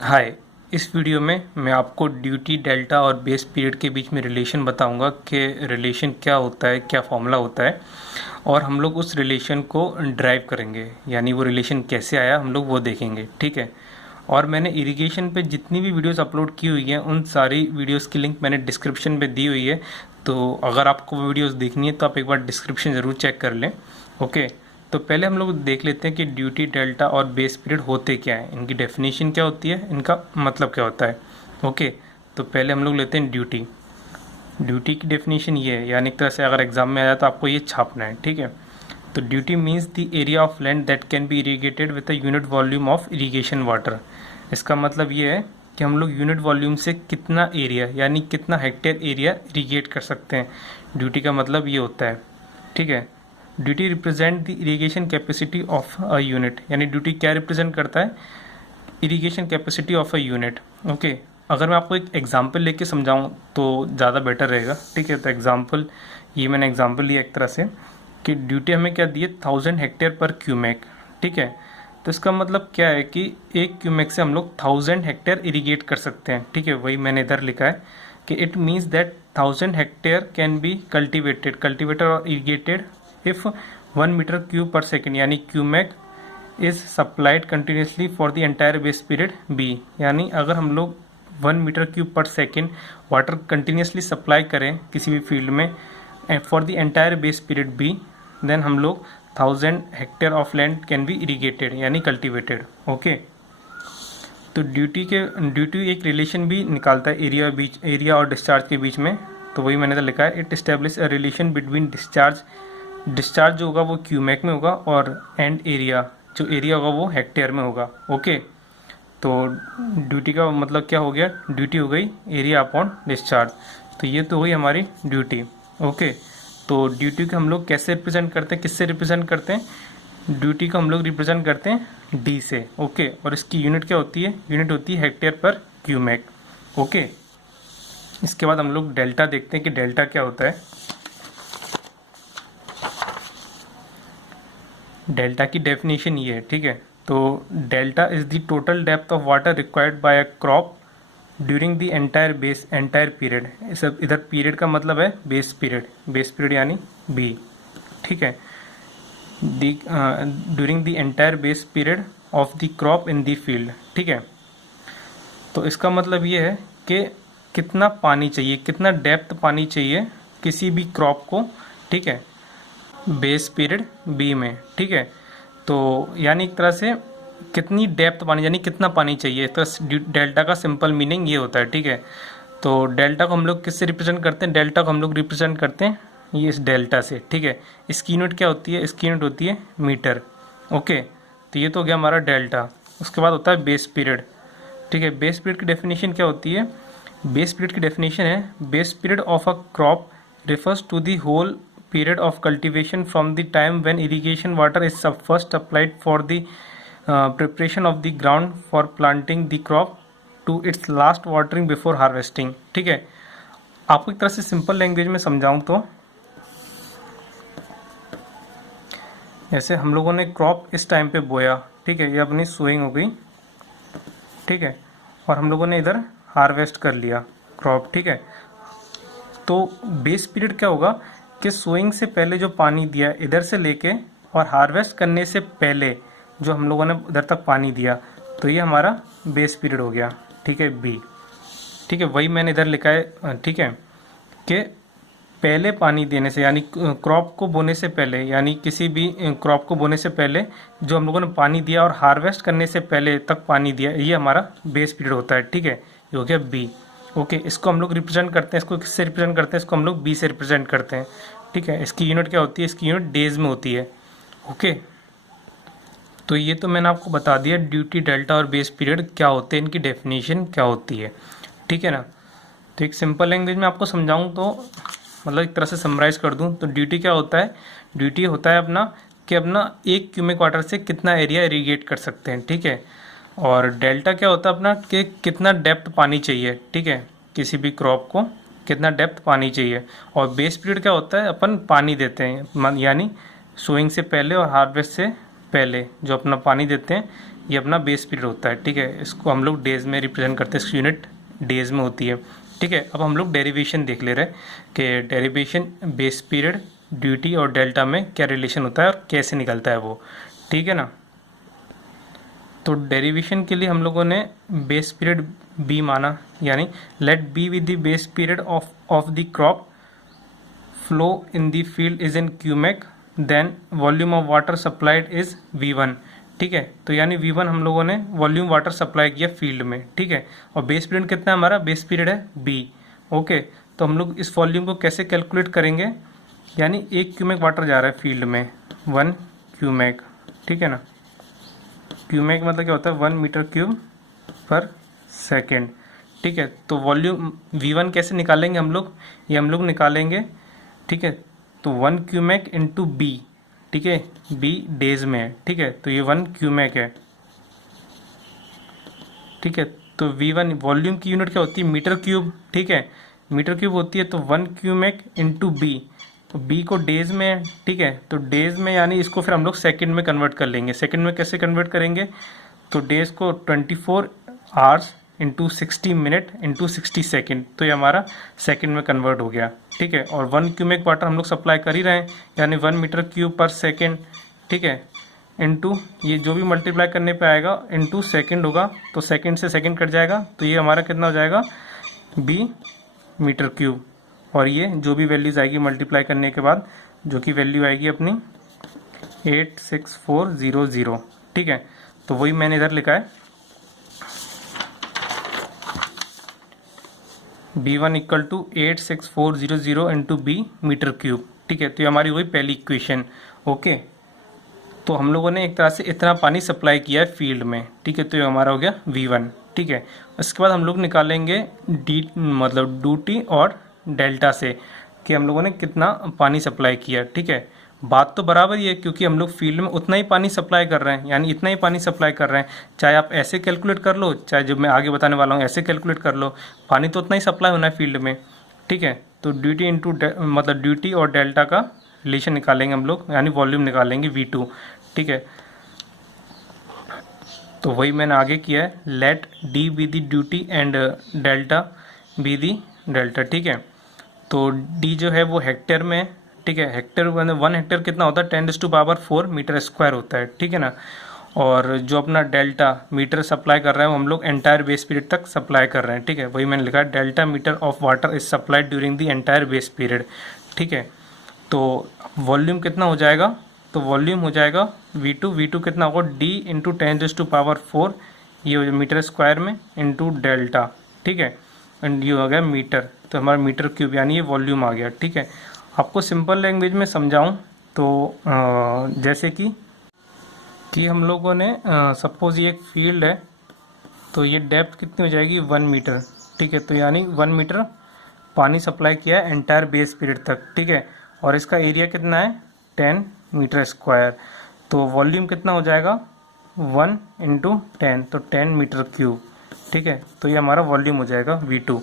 हाय। इस वीडियो में मैं आपको ड्यूटी, डेल्टा और बेस पीरियड के बीच में रिलेशन बताऊंगा कि रिलेशन क्या होता है, क्या फॉर्मूला होता है, और हम लोग उस रिलेशन को ड्राइव करेंगे, यानी वो रिलेशन कैसे आया हम लोग वो देखेंगे। ठीक है। और मैंने इरिगेशन पे जितनी भी वीडियोस अपलोड की हुई हैं उन सारी वीडियोस की लिंक मैंने डिस्क्रिप्शन में दी हुई है, तो अगर आपको वो वीडियोस देखनी है तो आप एक बार डिस्क्रिप्शन ज़रूर चेक कर लें। ओके। तो पहले हम लोग देख लेते हैं कि ड्यूटी, डेल्टा और बेस पीरियड होते क्या हैं, इनकी डेफिनेशन क्या होती है, इनका मतलब क्या होता है। ओके। तो पहले हम लोग लेते हैं ड्यूटी। ड्यूटी की डेफिनेशन ये है, यानी एक तरह से अगर एग्जाम में आया तो आपको ये छापना है। ठीक है। तो duty means the area of land that can be irrigated with a unit volume of irrigation water. इसका मतलब ये है कि हम लोग यूनिट वॉल्यूम से कितना एरिया, यानी कितना हेक्टेयर एरिया इरीगेट कर सकते हैं। ड्यूटी का मतलब ये होता है। ठीक है। Duty represent the irrigation capacity of a unit, यानी ड्यूटी क्या रिप्रेजेंट करता है, irrigation capacity of a unit. Okay. अगर मैं आपको एक एग्जांपल लेके समझाऊं तो ज़्यादा बेटर रहेगा। ठीक है। तो एग्जांपल, ये मैंने एग्जांपल लिया एक तरह से कि ड्यूटी हमें क्या दी है, 1000 हेक्टेयर पर क्यूमेक। ठीक है। तो इसका मतलब क्या है कि एक क्यूमेक से हम लोग 1000 हेक्टेयर इरीगेट कर सकते हैं। ठीक है। वही मैंने इधर लिखा है कि it means that 1000 hectare can be cultivated और irrigated if 1 metre cube per second, यानी cumec is supplied continuously for the entire base period B. यानी अगर हम लोग 1 metre cube per second water continuously supply करें किसी भी फील्ड में for the entire base period B, then हम लोग 1000 hectare of land can be irrigated, यानी कल्टिवेटेड। ओके। तो ड्यूटी एक रिलेशन भी निकालता है एरिया और डिस्चार्ज के बीच में। तो वही मैंने तो लिखा है, it establish a relation between discharge जो होगा वो क्यूमेक में होगा, और एंड एरिया, जो एरिया होगा वो हेक्टेयर में होगा। ओके। तो ड्यूटी का मतलब क्या हो गया, ड्यूटी हो गई एरिया अपॉन डिस्चार्ज। तो ये तो हुई हमारी ड्यूटी। ओके। तो ड्यूटी को हम लोग कैसे रिप्रेजेंट करते हैं, किससे रिप्रेजेंट करते हैं, ड्यूटी को हम लोग रिप्रेजेंट करते हैं डी से। ओके। और इसकी यूनिट क्या होती है, यूनिट होती है हेक्टेयर पर क्यूमेक। ओके। इसके बाद हम लोग डेल्टा देखते हैं कि डेल्टा क्या होता है। डेल्टा की डेफिनेशन ये है। ठीक है। तो delta is the total depth of water required by a crop during the entire period. इधर पीरियड का मतलब है बेस पीरियड यानी बी। ठीक है। During the entire base period of the crop in the field. ठीक है। तो इसका मतलब ये है कि कितना पानी चाहिए, कितना डेप्थ पानी चाहिए किसी भी क्रॉप को। ठीक है। बेस पीरियड बी में। ठीक है। तो यानी एक तरह से कितनी डेप्थ पानी, यानी कितना पानी चाहिए, एक तरह से डेल्टा का सिंपल मीनिंग ये होता है। ठीक है। तो डेल्टा को हम लोग किससे रिप्रेजेंट करते हैं, डेल्टा को हम लोग रिप्रेजेंट करते हैं ये इस डेल्टा से। ठीक है। इसकी यूनिट क्या होती है, इसकी यूनिट होती है मीटर। ओके। तो ये तो हो गया हमारा डेल्टा। उसके बाद होता है बेस पीरियड। ठीक है। बेस पीरियड की डेफिनेशन क्या होती है, बेस पीरियड की डेफिनेशन है, base period of a crop refers to the whole period of cultivation from the time when irrigation water is first applied for the preparation of the ground for planting the crop to its last watering before harvesting। ठीक है। आपको एक तरह से simple language में समझाऊं तो जैसे हम लोगों ने क्रॉप इस टाइम पे बोया। ठीक है। ये अपनी सोइंग हो गई। ठीक है। और हम लोगों ने इधर हार्वेस्ट कर लिया क्रॉप। ठीक है। तो बेस पीरियड क्या होगा कि सोइंग से पहले जो पानी दिया इधर से लेके और हार्वेस्ट करने से पहले जो हम लोगों ने उधर तक पानी दिया, तो ये हमारा बेस पीरियड हो गया। ठीक है, बी। ठीक है। वही मैंने इधर लिखा है। ठीक है, कि पहले पानी देने से, यानी क्रॉप को बोने से पहले, यानी किसी भी क्रॉप को बोने से पहले जो हम लोगों ने पानी दिया और हार्वेस्ट करने से पहले तक पानी दिया, ये हमारा बेस पीरियड होता है। ठीक है। ये हो गया बी। ओके। इसको हम लोग रिप्रेजेंट करते हैं, इसको किससे रिप्रेजेंट करते हैं, इसको हम लोग बी से रिप्रेजेंट करते हैं। ठीक है। इसकी यूनिट क्या होती है, इसकी यूनिट डेज में होती है। ओके। तो ये तो मैंने आपको बता दिया ड्यूटी, डेल्टा और बेस पीरियड क्या होते हैं, इनकी डेफिनेशन क्या होती है। ठीक है ना। तो एक सिंपल लैंग्वेज में आपको समझाऊं तो मतलब एक तरह से समराइज कर दूं तो ड्यूटी क्या होता है, ड्यूटी होता है अपना कि अपना एक क्यूबिक वाटर से कितना एरिया इरीगेट कर सकते हैं। ठीक है। और डेल्टा क्या होता है अपना कि कितना डेप्थ पानी चाहिए। ठीक है। किसी भी क्रॉप को कितना डेप्थ पानी चाहिए। और बेस पीरियड क्या होता है, अपन पानी देते हैं, यानी सोइंग से पहले और हार्वेस्ट से पहले जो अपना पानी देते हैं, ये अपना बेस पीरियड होता है, ठीक है। इसको हम लोग डेज में रिप्रेजेंट करते हैं, इसकी यूनिट डेज में होती है, ठीक है। अब हम लोग डेरिवेशन देख ले रहे हैं कि डेरिवेशन बेस पीरियड, ड्यूटी और डेल्टा में क्या रिलेशन होता है और कैसे निकलता है वो, ठीक है ना। तो डेरिवेशन के लिए हम लोगों ने बेस पीरियड बी माना, यानी let B with the base period of the crop flow in the field is in cumec, then volume of water supplied is V1, ठीक है। तो यानी V1 हम लोगों ने वॉल्यूम वाटर सप्लाई किया फील्ड में, ठीक है। और बेस पीरियड कितना है हमारा, बेस पीरियड है B, ओके। तो हम लोग इस वॉल्यूम को कैसे कैलकुलेट करेंगे, यानी 1 क्यूमेक वाटर जा रहा है फील्ड में, 1 क्यूमेक, ठीक है ना। क्यूमेक मतलब क्या होता है, 1 मीटर क्यूब पर सेकेंड, ठीक है। तो वॉल्यूम V1 कैसे निकालेंगे हम लोग, ये हम लोग निकालेंगे, ठीक है। तो 1 क्यूमेक इंटू B, ठीक है, B डेज में है, ठीक है। तो ये 1 क्यूमेक है, ठीक है। तो V1 वॉल्यूम की यूनिट क्या होती है, मीटर क्यूब, ठीक है, मीटर क्यूब होती है। तो 1 क्यूमेक इंटू B, तो B को डेज में है, ठीक है। तो डेज में यानी इसको फिर हम लोग सेकंड में कन्वर्ट कर लेंगे। सेकंड में कैसे कन्वर्ट करेंगे, तो डेज को 24 hours into 60 minute into 60 second, तो ये हमारा सेकंड में कन्वर्ट हो गया, ठीक है। और 1 क्यूमेक वाटर हम लोग सप्लाई कर ही रहे हैं, यानी 1 मीटर क्यूब पर सेकेंड, ठीक है, इंटू ये जो भी मल्टीप्लाई करने पे आएगा इंटू सेकेंड होगा, तो सेकेंड से सेकेंड कट जाएगा, तो ये हमारा कितना हो जाएगा, B मीटर क्यूब। और ये जो भी वैल्यूज़ आएगी मल्टीप्लाई करने के बाद, जो कि वैल्यू आएगी अपनी 86400, ठीक है। तो वही मैंने इधर लिखा है, B1 equal to 86400 into B metre cube, ठीक है। तो ये हमारी वही पहली इक्वेशन, ओके। तो हम लोगों ने एक तरह से इतना पानी सप्लाई किया है फील्ड में, ठीक है। तो ये हमारा हो गया V1, ठीक है। उसके बाद हम लोग निकालेंगे मतलब ड्यूटी और डेल्टा से कि हम लोगों ने कितना पानी सप्लाई किया, ठीक है। बात तो बराबर ही है, क्योंकि हम लोग फील्ड में उतना ही पानी सप्लाई कर रहे हैं, यानी इतना ही पानी सप्लाई कर रहे हैं। चाहे आप ऐसे कैलकुलेट कर लो, चाहे जो मैं आगे बताने वाला हूँ ऐसे कैलकुलेट कर लो, पानी तो उतना ही सप्लाई होना है फील्ड में, ठीक है। तो ड्यूटी इंटू मतलब ड्यूटी और डेल्टा का रिलेशन निकालेंगे हम लोग, यानी वॉल्यूम निकालेंगे V2, ठीक है। तो वही मैंने आगे किया है, let D be the duty and delta be the delta, ठीक है। तो D जो है वो हेक्टेयर में, ठीक है। हेक्टेयर 1 हेक्टेयर कितना होता है, 10⁴ मीटर स्क्वायर होता है, ठीक है ना। और जो अपना डेल्टा मीटर सप्लाई कर रहे हैं वो हम लोग एंटायर बेस पीरियड तक सप्लाई कर रहे हैं, ठीक है। वही मैंने लिखा है, delta metre of water is supplied during the entire base period, ठीक है। तो वॉल्यूम कितना हो जाएगा, तो वॉल्यूम हो जाएगा V2 कितना होगा, D इंटू 10⁴, ये हो जाएगा मीटर स्क्वायर में इंटू डेल्टा, ठीक है। एंड ये हो गया मीटर, तो हमारा मीटर क्यूब, यानी ये वॉल्यूम आ गया, ठीक है। आपको सिंपल लैंग्वेज में समझाऊं तो जैसे कि हम लोगों ने सपोज ये एक फील्ड है, तो ये डेप्थ कितनी हो जाएगी, 1 मीटर, ठीक है। तो यानी 1 मीटर पानी सप्लाई किया है एंटायर बेस पीरियड तक, ठीक है। और इसका एरिया कितना है, 10 मीटर स्क्वायर। तो वॉल्यूम कितना हो जाएगा, 1 इंटू 10, तो 10 मीटर क्यूब, ठीक है। तो ये हमारा वॉल्यूम हो जाएगा V2,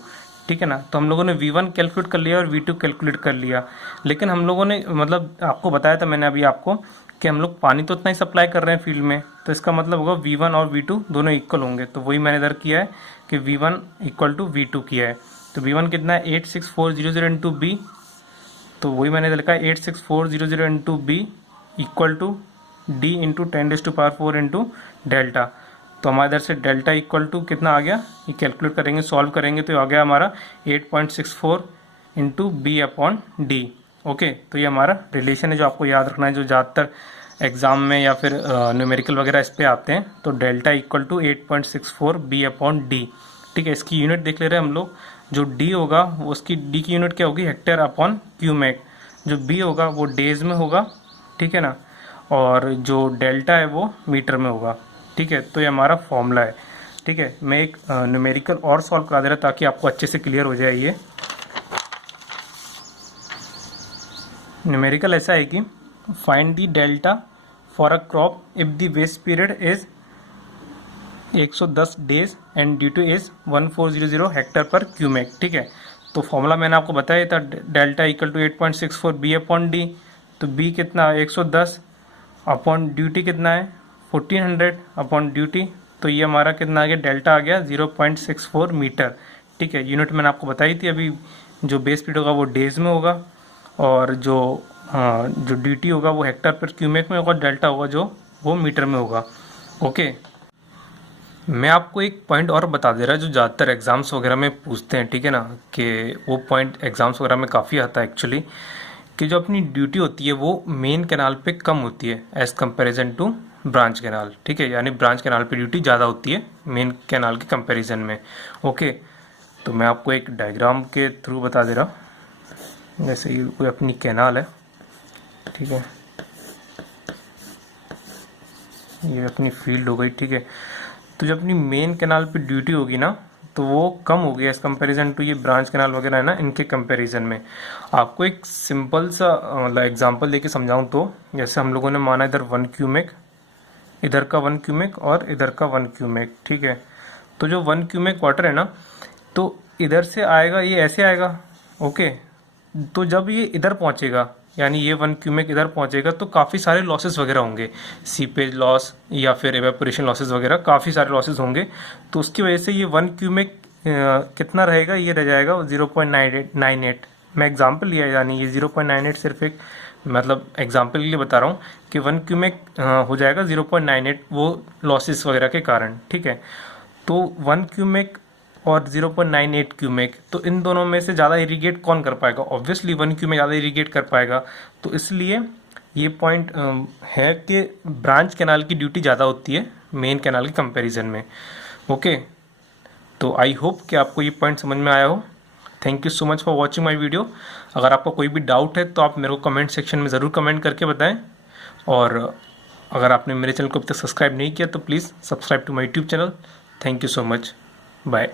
ठीक है ना। तो हम लोगों ने V1 कैलकुलेट कर लिया और V2 कैलकुलेट कर लिया, लेकिन हम लोगों ने मतलब आपको बताया था मैंने अभी आपको कि हम लोग पानी तो उतना ही सप्लाई कर रहे हैं फील्ड में, तो इसका मतलब होगा V1 और V2 दोनों इक्वल होंगे। तो वही मैंने इधर किया है कि V1 इक्वल टू V2 किया है। तो V1 कितना है, 86400 इंटू B, तो वही मैंने इधर लिखा है 86400 into B equal to D into 10⁴ into delta. तो हमारे इधर से डेल्टा इक्वल टू कितना आ गया, ये कैलकुलेट करेंगे, सॉल्व करेंगे, तो आ गया हमारा 8.64 इंटू B/D, ओके। तो ये हमारा रिलेशन है जो आपको याद रखना है, जो ज़्यादातर एग्जाम में या फिर न्यूमेरिकल वगैरह इस पे आते हैं। तो डेल्टा इक्वल टू 8.64 B/D, ठीक है। इसकी यूनिट देख ले रहे हैं हम लोग, जो D होगा वो उसकी D की यूनिट क्या होगी, हेक्टेयर अपॉन क्यूमेक। जो B होगा वो डेज में होगा, ठीक है ना। और जो डेल्टा है वो मीटर में होगा, ठीक है। तो ये हमारा फॉर्मूला है, ठीक है। मैं एक न्यूमेरिकल और सॉल्व करा दे रहा ताकि आपको अच्छे से क्लियर हो जाए। ये न्यूमेरिकल ऐसा है कि find the delta for a crop if the base period is 110 days and due two is 1400 hectare पर क्यूमेक, ठीक है। तो फॉर्मूला मैंने आपको बताया था, डेल्टा इक्वल टू 8.64 B/D। तो B कितना 110 अपॉन ड्यूटी कितना है 1400 अपॉन ड्यूटी, तो ये हमारा कितना आ गया, डेल्टा आ गया 0.64 मीटर। ठीक है, यूनिट मैंने आपको बताई थी अभी, जो बेस स्पीड होगा वो डेज में होगा, और जो ड्यूटी होगा वो हेक्टर पर क्यूमेक में होगा, डेल्टा होगा जो वो मीटर में होगा। ओके, मैं आपको एक पॉइंट और बता दे रहा है जो ज़्यादातर एग्ज़ाम्स वगैरह में पूछते हैं, ठीक है ना, कि वो पॉइंट एग्ज़ाम्स वगैरह में काफ़ी आता है एक्चुअली, कि जो अपनी ड्यूटी होती है वो मेन कैनाल पे कम होती है as comparison to branch canal. ठीक है, यानी ब्रांच कैनाल पे ड्यूटी ज़्यादा होती है मेन कैनाल के कंपैरिजन में। ओके, तो मैं आपको एक डायग्राम के थ्रू बता दे रहा हूँ। जैसे ये कोई अपनी कैनाल है, ठीक है, ये अपनी फील्ड हो गई। ठीक है, तो जब अपनी मेन कैनाल पे ड्यूटी होगी ना, तो वो कम होगी एज कंपैरिजन टू ये ब्रांच कैनाल वगैरह है ना, इनके कंपैरिजन में। आपको एक सिंपल सा एग्जांपल देके समझाऊं तो, जैसे हम लोगों ने माना इधर 1 क्यूमेक, इधर का 1 क्यूमेक और इधर का 1 क्यूमेक। ठीक है, तो जो 1 क्यूमेक वाटर है ना, तो इधर से आएगा, ये ऐसे आएगा। ओके, तो जब ये इधर पहुंचेगा, यानी ये 1 क्यूमेक इधर पहुंचेगा, तो काफ़ी सारे लॉसेस वगैरह होंगे, सीपेज लॉस या फिर एवेपोरेशन लॉसेस वगैरह, काफ़ी सारे लॉसेस होंगे। तो उसकी वजह से ये 1 क्यूमेक कितना रहेगा, ये रह जाएगा 0.98। मैं एग्जांपल लिया, यानी ये 0.98 सिर्फ एक मतलब एग्जांपल के लिए बता रहा हूँ कि 1 क्यूमेक हो जाएगा 0.98 वो लॉसेस वगैरह के कारण। ठीक है, तो 1 क्यूमेक और 0.98 क्यूमेक, तो इन दोनों में से ज़्यादा इरीगेट कौन कर पाएगा? ऑब्वियसली 1 क्यूमेक ज़्यादा इरीगेट कर पाएगा। तो इसलिए ये पॉइंट है कि ब्रांच कैनाल की ड्यूटी ज़्यादा होती है मेन कैनाल के कंपैरिजन में। ओके, तो आई होप कि आपको ये पॉइंट समझ में आया हो। Thank you so much for watching my video. अगर आपको कोई भी डाउट है तो आप मेरे को कमेंट सेक्शन में ज़रूर कमेंट करके बताएं, और अगर आपने मेरे चैनल को अभी तक सब्सक्राइब नहीं किया तो please subscribe to my YouTube channel. Thank you so much, bye.